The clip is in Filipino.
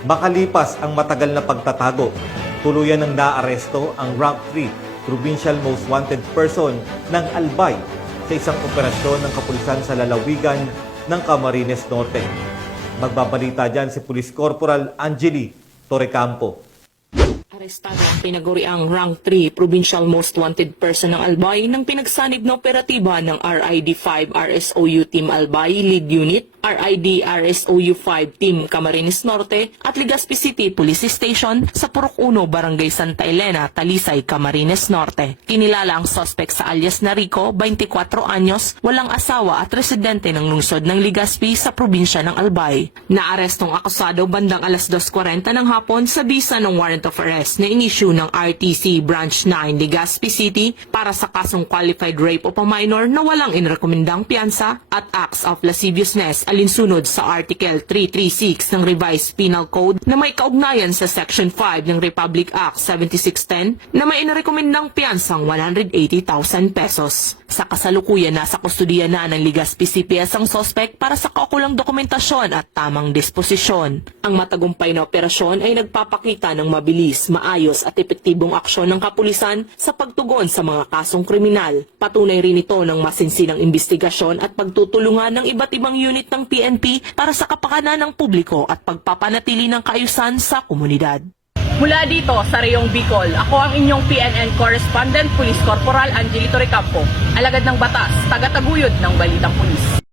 Makalipas ang matagal na pagtatago, tuluyan ng naaresto ang Rank 3 Provincial Most Wanted Person ng Albay sa isang operasyon ng kapulisan sa lalawigan ng Camarines Norte. Magbabalita dyan si Police Corporal Angeli Torrecampo. Arestado ang pinaguriang Rank 3 Provincial Most Wanted Person ng Albay nang pinagsanib na operatiba ng RID-5 RSOU Team Albay Lead Unit, RID RSOU 5 Team Camarines Norte at Legazpi City Police Station sa Purok 1, Barangay Santa Elena, Talisay, Camarines Norte. Kinilala ang suspect sa alias na Rico, 24 anyos, walang asawa at residente ng lungsod ng Legazpi sa probinsya ng Albay. Naarestong akusado bandang alas 2:40 ng hapon sa bisa ng warrant of arrest na inisyu ng RTC Branch 9 Legazpi City para sa kasong qualified rape of a minor na walang inrekomendang piyansa at acts of lasciviousness alinsunod sa Article 336 ng Revised Penal Code na may kaugnayan sa Section 5 ng Republic Act 7610 na may inirekomendang piyansang 180,000 pesos. Sa kasalukuyan, nasa kustudiya na ng Legazpi CPS ang suspect para sa kaukulang dokumentasyon at tamang disposisyon. Ang matagumpay na operasyon ay nagpapakita ng mabilis, maayos at epektibong aksyon ng kapulisan sa pagtugon sa mga kasong kriminal. Patunay rin ito ng masinsinang investigasyon at pagtutulungan ng iba't ibang unit ng PNP para sa kapakanan ng publiko at pagpapanatili ng kaayusan sa komunidad. Mula dito sa Rayong Bicol, ako ang inyong PNN Correspondent Police Corporal Angeli Torrecampo, alagad ng batas, tagataguyod ng Balitang Pulis.